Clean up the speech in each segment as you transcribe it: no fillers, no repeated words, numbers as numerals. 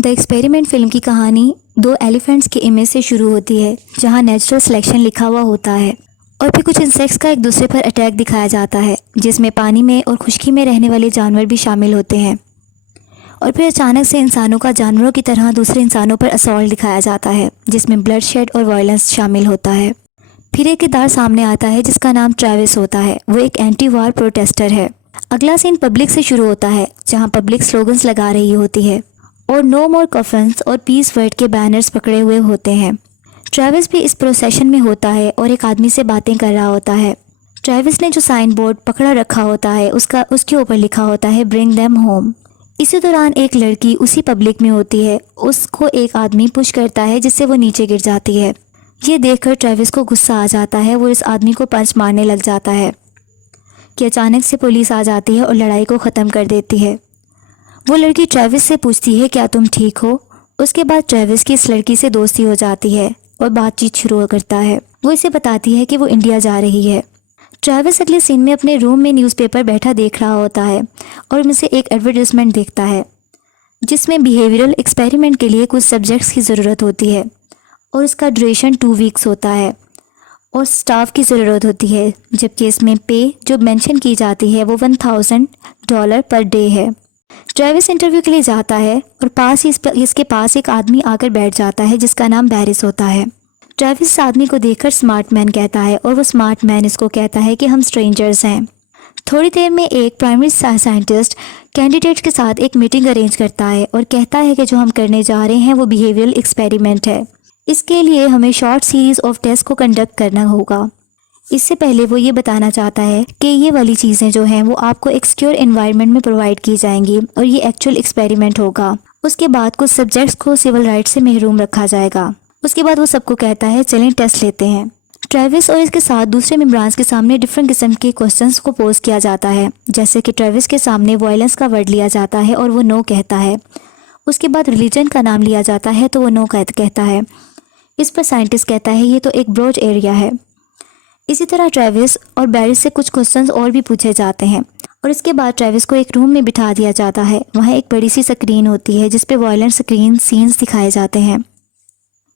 The experiment film की कहानी दो एलिफेंट्स के इमेज से शुरू होती है, जहां नेचुरल सिलेक्शन लिखा हुआ होता है और फिर कुछ इंसेक्ट्स का एक दूसरे पर अटैक दिखाया जाता है, जिसमें पानी में और खुश्की में रहने वाले जानवर भी शामिल होते हैं। और फिर अचानक से इंसानों का जानवरों की तरह दूसरे इंसानों पर असॉल्ट दिखाया जाता है, जिसमें ब्लड शेड और वायलेंस शामिल होता है। फिर एक किरदार सामने आता है जिसका नाम ट्रेविस होता है। वो एक एंटी वार प्रोटेस्टर है। अगला सीन पब्लिक से शुरू होता है, जहां पब्लिक स्लोगन्स लगा रही होती है और नो मोर कफन्स और पीस वर्ड के बैनर्स पकड़े हुए होते हैं। ट्रेविस भी इस प्रोसेशन में होता है और एक आदमी से बातें कर रहा होता है। ट्रेविस ने जो साइन बोर्ड पकड़ा रखा होता है उसके ऊपर लिखा होता है ब्रिंग देम होम। इसी दौरान एक लड़की उसी पब्लिक में होती है। उसको एक आदमी पुश करता है जिससे वो नीचे गिर जाती है। ये देखकर ट्रेविस को गुस्सा आ जाता है। वो इस आदमी को पंच मारने लग जाता है कि अचानक से पुलिस आ जाती है और लड़ाई को ख़त्म कर देती है। वो लड़की ट्रेविस से पूछती है क्या तुम ठीक हो। उसके बाद ट्रेविस की इस लड़की से दोस्ती हो जाती है और बातचीत शुरू करता है। वो इसे बताती है कि वो इंडिया जा रही है। ट्रेविस अगले सीन में अपने रूम में न्यूज़पेपर बैठा देख रहा होता है और उनसे एक एडवर्टाइजमेंट देखता है जिसमें बिहेवियरल एक्सपेरिमेंट के लिए कुछ सब्जेक्ट्स की ज़रूरत होती है और इसका ड्यूरेशन 2 वीक्स होता है और स्टाफ की ज़रूरत होती है, जबकि इसमें पे जो मेंशन की जाती है वो $1000 पर डे है। ट्रेविस इंटरव्यू के लिए जाता है और पास ही इसके पास एक आदमी आकर बैठ जाता है जिसका नाम बैरिस होता है। ट्रेविस इस आदमी को देखकर स्मार्ट मैन कहता है और वो स्मार्ट मैन इसको कहता है कि हम स्ट्रेंजर्स हैं। थोड़ी देर में एक प्राइमरी साइंटिस्ट कैंडिडेट के साथ एक मीटिंग अरेंज करता है और कहता है कि जो हम करने जा रहे हैं वो बिहेवियरल एक्सपेरिमेंट है। इसके लिए हमें शॉर्ट सीरीज़ ऑफ टेस्ट को कंडक्ट करना होगा। इससे पहले वो ये बताना चाहता है कि ये वाली चीज़ें जो हैं वो आपको एक सिक्योर एनवायरनमेंट में प्रोवाइड की जाएंगी और ये एक्चुअल एक्सपेरिमेंट होगा। उसके बाद कुछ सब्जेक्ट्स को सिविल राइट्स से महरूम रखा जाएगा। उसके बाद वो सबको कहता है चलें टेस्ट लेते हैं। ट्रेविस और इसके साथ दूसरे मेंबरान्स के सामने डिफरेंट किस्म के क्वेश्चंस को पोज किया जाता है, जैसे कि ट्रेविस के सामने वायलेंस का वर्ड लिया जाता है और वो नो कहता है। उसके बाद रिलीजन का नाम लिया जाता है तो वो नो कहता है। इस पर साइंटिस्ट कहता है ये तो एक ब्रॉड एरिया है। इसी तरह ट्रेविस और बैरिस से कुछ क्वेश्चंस और भी पूछे जाते हैं और इसके बाद ट्रेविस को एक रूम में बिठा दिया जाता है। वहाँ एक बड़ी सी स्क्रीन होती है जिस पे वायलेंट स्क्रीन सीन्स दिखाए जाते हैं।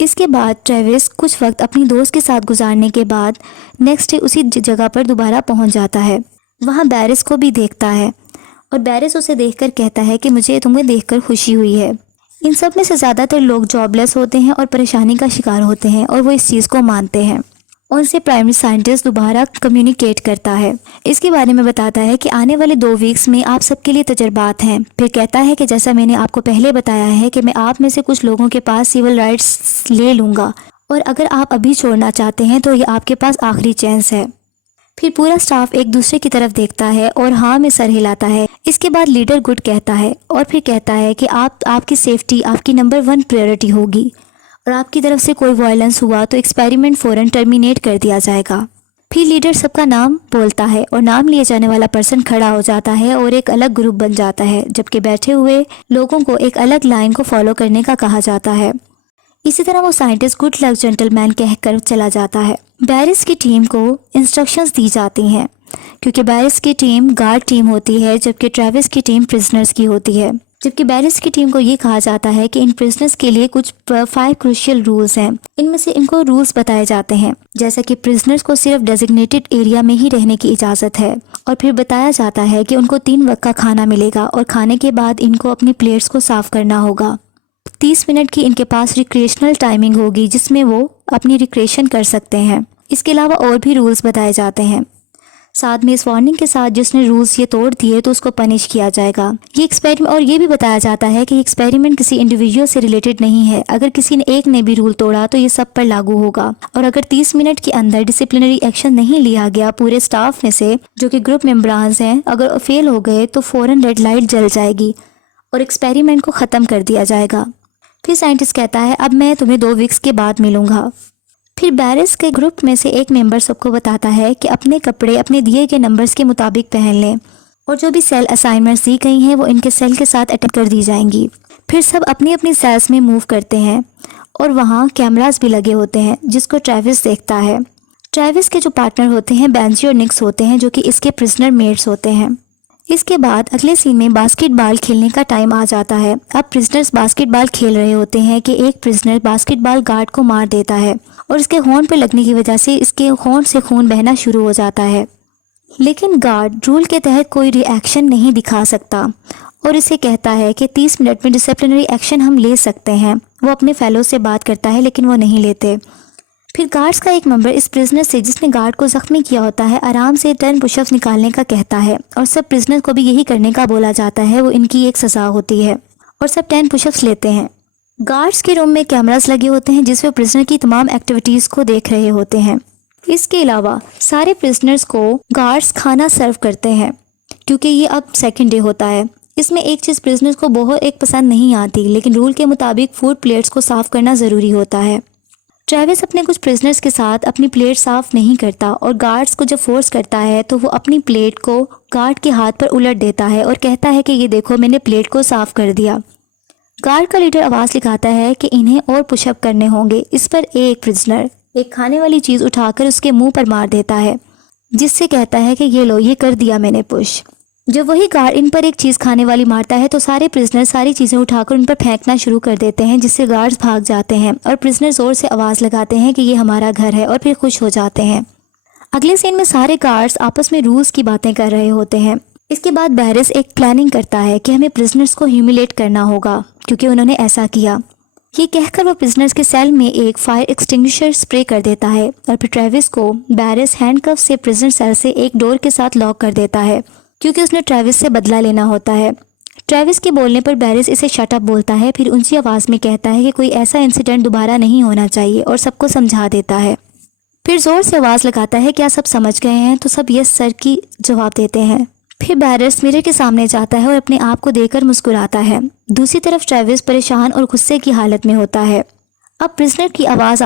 इसके बाद ट्रेविस कुछ वक्त अपनी दोस्त के साथ गुजारने के बाद नेक्स्ट डे उसी जगह पर दोबारा पहुंच जाता है। वहाँ बैरिस को भी देखता है और बैरिस उसे देखकर कहता है कि मुझे तुम्हें देखकर खुशी हुई है। इन सब में से ज़्यादातर लोग जॉबलेस होते हैं और परेशानी का शिकार होते हैं और वो इस चीज़ को मानते हैं। उनसे प्राइमरी साइंटिस्ट दोबारा कम्युनिकेट करता है। इसके बारे में बताता है कि आने वाले 2 वीक्स में आप सबके लिए तजर्बात हैं। फिर कहता है कि जैसा मैंने आपको पहले बताया है कि मैं आप में से कुछ लोगों के पास सिविल राइट्स ले लूँगा और अगर आप अभी छोड़ना चाहते हैं तो ये आपके पास आखिरी चांस है। फिर पूरा स्टाफ एक दूसरे की तरफ देखता है और हाँ में सर हिलाता है। इसके बाद लीडर गुड कहता है और फिर कहता है कि आपकी सेफ्टी आपकी नंबर 1 प्रायोरिटी होगी और आपकी तरफ से कोई वायलेंस हुआ तो एक्सपेरिमेंट फ़ौरन टर्मिनेट कर दिया जाएगा। फिर लीडर सबका नाम बोलता है और नाम लिए जाने वाला पर्सन खड़ा हो जाता है और एक अलग ग्रुप बन जाता है, जबकि बैठे हुए लोगों को एक अलग लाइन को फॉलो करने का कहा जाता है। इसी तरह वो साइंटिस्ट गुड लक जेंटलमैन कहकर चला जाता है। बैरिस की टीम को इंस्ट्रक्शंस दी जाती हैं क्योंकि बैरिस की टीम गार्ड टीम होती है जबकि ट्रेविस की टीम प्रिजनर्स की होती है। जबकि बैरिस की टीम को ये कहा जाता है कि इन प्रिजनर्स के लिए कुछ 5 क्रूशियल रूल्स हैं। इनमें से इनको रूल्स बताए जाते हैं जैसा कि प्रिजनर्स को सिर्फ डेजिग्नेटेड एरिया में ही रहने की इजाज़त है और फिर बताया जाता है कि उनको 3 वक्त का खाना मिलेगा और खाने के बाद इनको अपनी प्लेट्स को साफ करना होगा। 30 मिनट की इनके पास रिक्रिएशनल टाइमिंग होगी जिसमें वो अपनी रिक्रिएशन कर सकते हैं। इसके अलावा और भी रूल्स बताए जाते हैं। साथ में इस वार्निंग के साथ जिसने रूल्स ये तोड़ दिए तो उसको पनिश किया जाएगा। ये एक्सपेरिमेंट और ये भी बताया जाता है कि एक्सपेरिमेंट किसी इंडिविजुअल से रिलेटेड नहीं है। अगर किसी ने एक ने भी रूल तोड़ा तो ये सब पर लागू होगा और अगर 30 मिनट के अंदर डिसिप्लिनरी एक्शन नहीं लिया गया पूरे स्टाफ में से जो कि ग्रुप मेंबरान्स हैं, अगर फेल हो गए तो फ़ौरन रेड लाइट जल जाएगी और एक्सपेरिमेंट को ख़त्म कर दिया जाएगा। फिर साइंटिस्ट कहता है अब मैं तुम्हें 2 वीक्स के बाद मिलूंगा। फिर बैरिस के ग्रुप में से एक मेंबर सबको बताता है कि अपने कपड़े अपने दिए गए नंबर्स के मुताबिक पहन लें और जो भी सेल असाइनमेंट्स दी गई हैं वो इनके सेल के साथ अटैच कर दी जाएंगी। फिर सब अपनी अपनी सेल्स में मूव करते हैं और वहाँ कैमरास भी लगे होते हैं जिसको ट्रेविस देखता है। ट्रेविस के जो पार्टनर होते हैं बेंजी और निक्स होते हैं जो कि इसके प्रिजनर मेट्स होते हैं। इसके बाद अगले सीन में बास्केटबॉल खेलने का टाइम आ जाता है। अब प्रिजनर्स बास्केटबॉल खेल रहे होते हैं कि एक प्रिजनर बास्केटबॉल गार्ड को मार देता है और इसके होंठ पर लगने की वजह से इसके होंठ से खून बहना शुरू हो जाता है। लेकिन गार्ड रूल के तहत कोई रिएक्शन नहीं दिखा सकता और इसे कहता है कि 30 मिनट में डिसिप्लिनरी एक्शन हम ले सकते हैं। वो अपने फेलो से बात करता है लेकिन वो नहीं लेते। फिर गार्ड्स का एक मेंबर इस प्रिजनर से जिसने गार्ड को जख्मी किया होता है आराम से 10 पुशअप्स निकालने का कहता है और सब प्रिजनर को भी यही करने का बोला जाता है। वो इनकी एक सज़ा होती है और सब 10 पुशअप्स लेते हैं। गार्ड्स के रूम में कैमरास लगे होते हैं जिसमें प्रिजनर की तमाम एक्टिविटीज़ को देख रहे होते हैं। इसके अलावा सारे प्रिजनर्स को गार्ड्स खाना सर्व करते हैं क्योंकि ये अब सेकंड डे होता है। इसमें एक चीज़ प्रिजनर्स को बहुत एक पसंद नहीं आती, लेकिन रूल के मुताबिक फूड प्लेट्स को साफ़ करना ज़रूरी होता है। ट्रेविस अपने कुछ प्रिजनर्स के साथ अपनी प्लेट साफ़ नहीं करता और गार्ड्स को जब फोर्स करता है तो वो अपनी प्लेट को गार्ड के हाथ पर उलट देता है और कहता है कि ये देखो मैंने प्लेट को साफ़ कर दिया। गार्ड का लीडर आवाज़ लिखाता है कि इन्हें और पुशअप करने होंगे। इस पर एक प्रिजनर एक खाने वाली चीज़ उठाकर उसके मुंह पर मार देता है जिससे कहता है कि ये लो, ये कर दिया मैंने पुश। जब वही गार्ड इन पर एक चीज़ खाने वाली मारता है तो सारे प्रिजनर सारी चीज़ें उठाकर उन पर फेंकना शुरू कर देते हैं जिससे गार्ड्स भाग जाते हैं और प्रिजनर ज़ोर से आवाज़ लगाते हैं कि ये हमारा घर है और फिर खुश हो जाते हैं। अगले सीन में सारे गार्ड्स आपस में रूल्स की बातें कर रहे होते हैं। इसके बाद बैरिस एक प्लानिंग करता है कि हमें प्रिजनर्स को ह्यूमिलेट करना होगा क्योंकि उन्होंने ऐसा किया। ये कहकर वो प्रिजनर्स के सेल में एक फायर एक्सटिंग्विशर स्प्रे कर देता है और फिर ट्रेविस को बैरिस हैंडकफ से प्रिजनर सेल से एक डोर के साथ लॉक कर देता है क्योंकि उसने ट्रेविस से बदला लेना होता है। ट्रेविस के बोलने पर बैरिस इसे शट अप बोलता है, फिर ऊंची आवाज़ में कहता है कि कोई ऐसा इंसिडेंट दोबारा नहीं होना चाहिए और सबको समझा देता है। फिर ज़ोर से आवाज़ लगाता है क्या सब समझ गए हैं? तो सब यस सर की जवाब देते हैं। फिर बैरिस मिरर के सामने जाता है और अपने आप को देखकर मुस्कुराता है। दूसरी तरफ ट्रेविस परेशान और गुस्से की हालत में होता है। अब प्रिजनर की आवाज़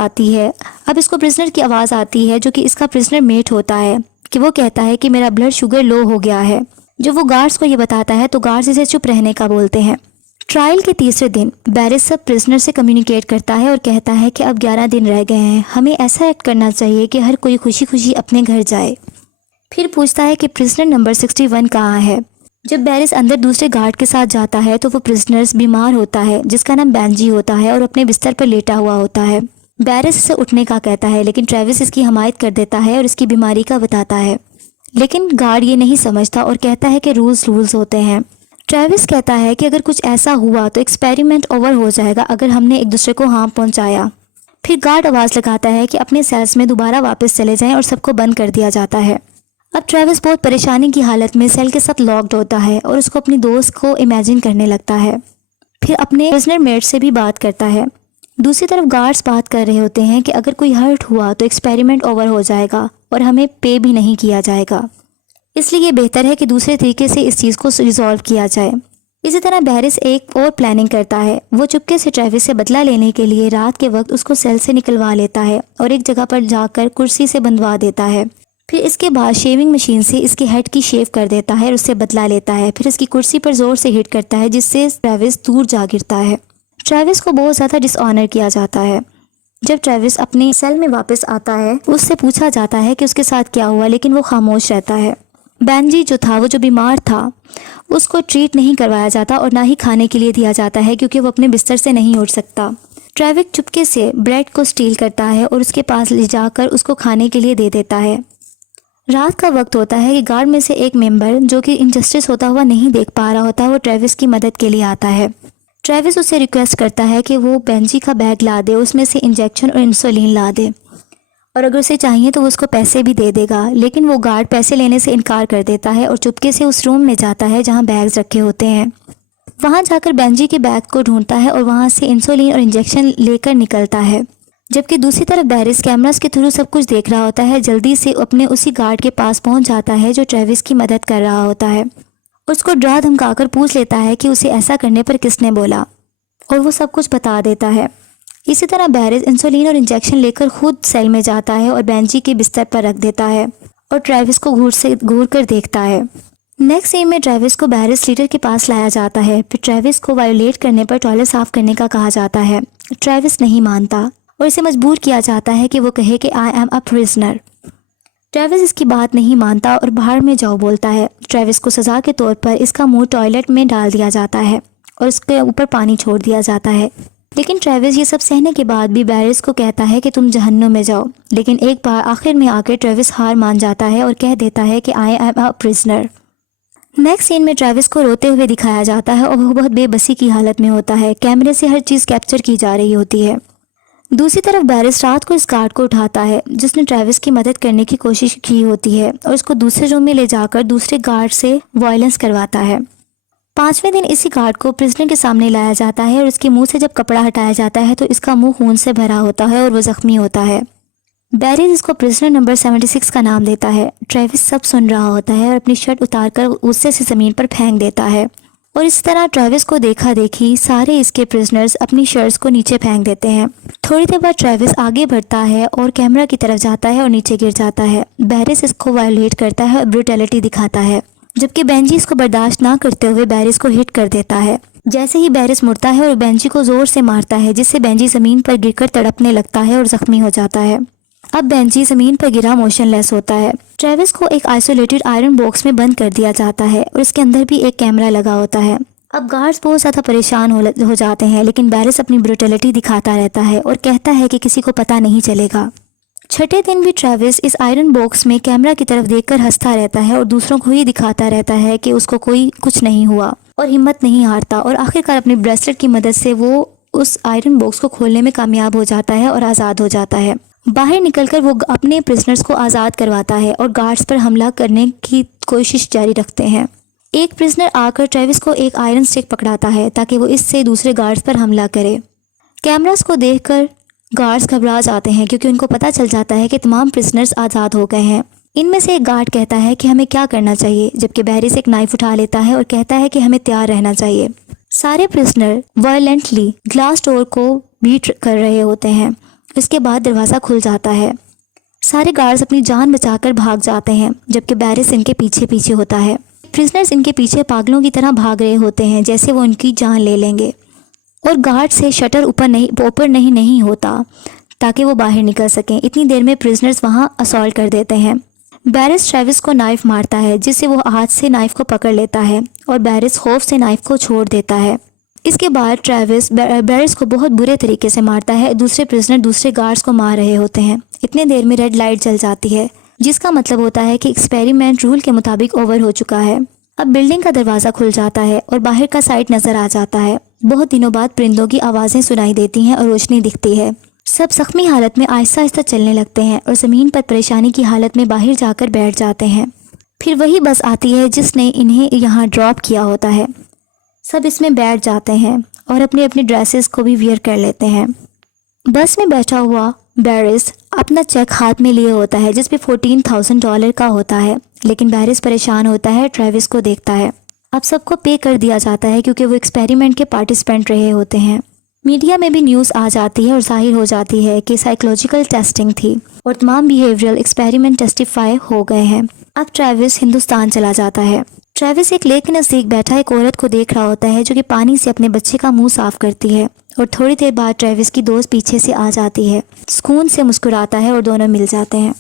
आती है जो कि इसका प्रिजनर मेट होता है कि वो कहता है कि मेरा ब्लड शुगर लो हो गया है। जब वो गार्ड्स को ये बताता है तो गार्ड्स इसे चुप रहने का बोलते हैं। ट्रायल के तीसरे दिन बैरिस सब प्रिजनर से कम्युनिकेट करता है और कहता है कि अब 11 दिन रह गए हैं, हमें ऐसा एक्ट करना चाहिए कि हर कोई खुशी खुशी अपने घर जाए। फिर पूछता है कि प्रिजनर नंबर 61 कहाँ है। जब बैरिस अंदर दूसरे गार्ड के साथ जाता है तो वो प्रिजनर्स बीमार होता है जिसका नाम बेंजी होता है और अपने बिस्तर पर लेटा हुआ होता है। बैरिस इसे उठने का कहता है लेकिन ट्रेविस इसकी हमायत कर देता है और इसकी बीमारी का बताता है, लेकिन गार्ड ये नहीं समझता और कहता है कि रूल्स होते हैं। ट्रेविस कहता है कि अगर कुछ ऐसा हुआ तो एक्सपेरिमेंट ओवर हो जाएगा अगर हमने एक दूसरे को हार्म पहुंचाया। फिर गार्ड आवाज़ लगाता है कि अपने सेल्स में दोबारा वापस चले जाएं और सबको बंद कर दिया जाता है। अब ट्रेविस बहुत परेशानी की हालत में सेल के साथ लॉक्ड होता है और उसको अपनी दोस्त को इमेजिन करने लगता है। फिर अपने प्रिजनर मेट से भी बात करता है। दूसरी तरफ गार्ड्स बात कर रहे होते हैं कि अगर कोई हर्ट हुआ तो एक्सपेरिमेंट ओवर हो जाएगा और हमें पे भी नहीं किया जाएगा, इसलिए ये बेहतर है कि दूसरे तरीके से इस चीज़ को रिजॉल्व किया जाए। इसी तरह बैरिस एक और प्लानिंग करता है। वो चुपके से ट्रेविस से बदला लेने के लिए रात के वक्त उसको सेल से निकलवा लेता है और एक जगह पर जाकर कुर्सी से बंधवा देता है। फिर इसके बाद शेविंग मशीन से इसके हेड की शेव कर देता है और उससे बदला लेता है। फिर इसकी कुर्सी पर जोर से हिट करता है जिससे ट्रेविस दूर जा गिरता है। ट्रेविस को बहुत ज़्यादा डिसऑनर किया जाता है। जब ट्रेविस अपने सेल में वापस आता है उससे पूछा जाता है कि उसके साथ क्या हुआ, लेकिन वो खामोश रहता है। बेंजी जो बीमार था उसको ट्रीट नहीं करवाया जाता और ना ही खाने के लिए दिया जाता है क्योंकि वो अपने बिस्तर से नहीं उठ सकता। ट्रेविस चुपके से ब्रेड को स्टील करता है और उसके पास ले जाकर उसको खाने के लिए दे देता है। रात का वक्त होता है कि गार्ड में से एक मेंबर जो कि इनजस्टिस होता हुआ नहीं देख पा रहा होता, वो ट्रेविस की मदद के लिए आता है। ट्रेविस उससे रिक्वेस्ट करता है कि वो बेंजी का बैग ला दे, उसमें से इंजेक्शन और इंसुलिन ला दे और अगर उसे चाहिए तो वो उसको पैसे भी दे देगा। लेकिन वो गार्ड पैसे लेने से इनकार कर देता है और चुपके से उस रूम में जाता है जहाँ बैग्स रखे होते हैं। वहाँ जाकर बेंजी के बैग को ढूंढता है और वहाँ से इंसुलिन और इंजेक्शन लेकर निकलता है। जबकि दूसरी तरफ बैरिस कैमरास के थ्रू सब कुछ देख रहा होता है। जल्दी से अपने उसी गार्ड के पास पहुंच जाता है जो ट्रेविस की मदद कर रहा होता है। उसको डरा धमकाकर पूछ लेता है कि उसे ऐसा करने पर किसने बोला और वो सब कुछ बता देता है। इसी तरह बैरिस इंसुलिन और इंजेक्शन लेकर खुद सेल में जाता है और बेंजी के बिस्तर पर रख देता है और ट्रेविस को घूर कर देखता है। नेक्स्ट सीन में ट्रेविस को बैरिस लीडर के पास लाया जाता है। फिर ट्रेविस को वायोलेट करने पर टॉयलेट साफ करने का कहा जाता है। ट्रेविस नहीं मानता और इसे मजबूर किया जाता है कि वो कहे कि I am a prisoner. Travis इसकी बात नहीं मानता और बाहर में जाओ बोलता है। ट्रेविस को सजा के तौर पर इसका मुंह टॉयलेट में डाल दिया जाता है और उसके ऊपर पानी छोड़ दिया जाता है। लेकिन ट्रेविस ये सब सहने के बाद भी बैरिस को कहता है कि तुम जहन्नुम में जाओ। लेकिन एक बार आखिर में आकर ट्रेविस हार मान जाता है और कह देता है कि I am a prisoner. Next scene में ट्रेविस को रोते हुए दिखाया जाता है और वो बहुत बेबसी की हालत में होता है। कैमरे से हर चीज़ कैप्चर की जा रही होती है। दूसरी तरफ बैरिस रात को इस गार्ड को उठाता है जिसने ट्रेविस की मदद करने की कोशिश की होती है और उसको दूसरे रूम में ले जाकर दूसरे गार्ड से वायलेंस करवाता है। 5वें दिन इसी गार्ड को प्रिजनर के सामने लाया जाता है और इसके मुंह से जब कपड़ा हटाया जाता है तो इसका मुंह खून से भरा होता है और वो जख्मी होता है। बैरिस इसको प्रिजनर नंबर 76 का नाम देता है। ट्रेविस सब सुन रहा होता है और अपनी शर्ट उतारकर गुस्से से ज़मीन पर फेंक देता है और इस तरह ट्रेविस को देखा देखी सारे इसके प्रिजनर्स अपनी शर्ट्स को नीचे फेंक देते हैं। थोड़ी देर बाद ट्रेविस आगे बढ़ता है और कैमरा की तरफ जाता है और नीचे गिर जाता है। बैरिस इसको वायलेट करता है और ब्रूटैलिटी दिखाता है, जबकि बेंजी इसको बर्दाश्त ना करते हुए बैरिस को हिट कर देता है। जैसे ही बैरिस मुड़ता है और बेंजी को जोर से मारता है जिससे बेंजी ज़मीन पर गिरकर तड़पने लगता है और ज़ख्मी हो जाता है। अब बेंजी ज़मीन पर गिरा मोशनलेस होता है। ट्रेविस को एक आइसोलेटेड आयरन बॉक्स में बंद कर दिया जाता है और इसके अंदर भी एक कैमरा लगा होता है। अब गार्ड्स बहुत ज़्यादा परेशान हो जाते हैं, लेकिन बैरिस अपनी ब्रूटैलिटी दिखाता रहता है और कहता है कि किसी को पता नहीं चलेगा। छठे दिन भी ट्रेविस इस आयरन बॉक्स में कैमरा की तरफ देखकर हंसता रहता है और दूसरों को ही दिखाता रहता है कि उसको कोई कुछ नहीं हुआ और हिम्मत नहीं हारता और आखिरकार अपनी ब्रेसलेट की मदद से वो उस आयरन बॉक्स को खोलने में कामयाब हो जाता है और आज़ाद हो जाता है। बाहर निकलकर वो अपने प्रिजनर्स को आज़ाद करवाता है और गार्ड्स पर हमला करने की कोशिश जारी रखते हैं। एक प्रिजनर आकर ट्रेविस को एक आयरन स्टिक पकड़ाता है ताकि वो इससे दूसरे गार्ड्स पर हमला करे। कैमरास को देखकर गार्ड्स घबरा जाते हैं क्योंकि उनको पता चल जाता है कि तमाम प्रिजनर्स आज़ाद हो गए हैं। इनमें से एक गार्ड कहता है कि हमें क्या करना चाहिए, जबकि बैरिस एक नाइफ उठा लेता है और कहता है कि हमें तैयार रहना चाहिए। सारे प्रिजनर वायलेंटली ग्लास डोर को बीट कर रहे होते हैं। इसके बाद दरवाज़ा खुल जाता है। सारे गार्ड्स अपनी जान बचाकर भाग जाते हैं, जबकि बैरिस इनके पीछे पीछे होता है। प्रिजनर्स इनके पीछे पागलों की तरह भाग रहे होते हैं जैसे वो उनकी जान ले लेंगे और गार्ड से शटर ऊपर नहीं होता ताकि वो बाहर निकल सकें। इतनी देर में प्रिजनर्स वहाँ असॉल्ट कर देते हैं। बैरिस ट्रेविस को नाइफ मारता है जिससे वो हाथ से नाइफ को पकड़ लेता है और बैरिस खौफ से नाइफ को छोड़ देता है। इसके बाद ट्रेविस बैरिस को बहुत बुरे तरीके से मारता है। दूसरे प्रिजनर दूसरे गार्ड्स को मार रहे होते हैं। इतने देर में रेड लाइट जल जाती है जिसका मतलब होता है कि एक्सपेरिमेंट रूल के मुताबिक ओवर हो चुका है। अब बिल्डिंग का दरवाज़ा खुल जाता है और बाहर का साइड नज़र आ जाता है। बहुत दिनों बाद परिंदों की आवाज़ें सुनाई देती हैं और रोशनी दिखती है। सब जख्मी हालत में आहिस्ता आहिस्ता चलने लगते हैं और ज़मीन पर परेशानी की हालत में बाहर जाकर बैठ जाते हैं। फिर वही बस आती है जिसने इन्हें यहाँ ड्रॉप किया होता है। सब इसमें बैठ जाते हैं और अपने अपने ड्रेसेस को भी वियर कर लेते हैं। बस में बैठा हुआ बैरिस अपना चेक हाथ में लिए होता है जिस पे $14,000 का होता है, लेकिन बैरिस परेशान होता है। ट्रेविस को देखता है। अब सबको पे कर दिया जाता है क्योंकि वो एक्सपेरिमेंट के पार्टिसिपेंट रहे होते हैं। मीडिया में भी न्यूज़ आ जाती है और जाहिर हो जाती है कि साइकोलॉजिकल टेस्टिंग थी और तमाम बिहेवियरल एक्सपेरिमेंट टेस्टिफाई हो गए हैं। अब ट्रेविस हिंदुस्तान चला जाता है। ट्रेविस एक लेक के नज़दीक बैठा एक औरत को देख रहा होता है जो कि पानी से अपने बच्चे का मुंह साफ करती है और थोड़ी देर बाद ट्रेविस की दोस्त पीछे से आ जाती है। सुकून से मुस्कुराता है और दोनों मिल जाते हैं।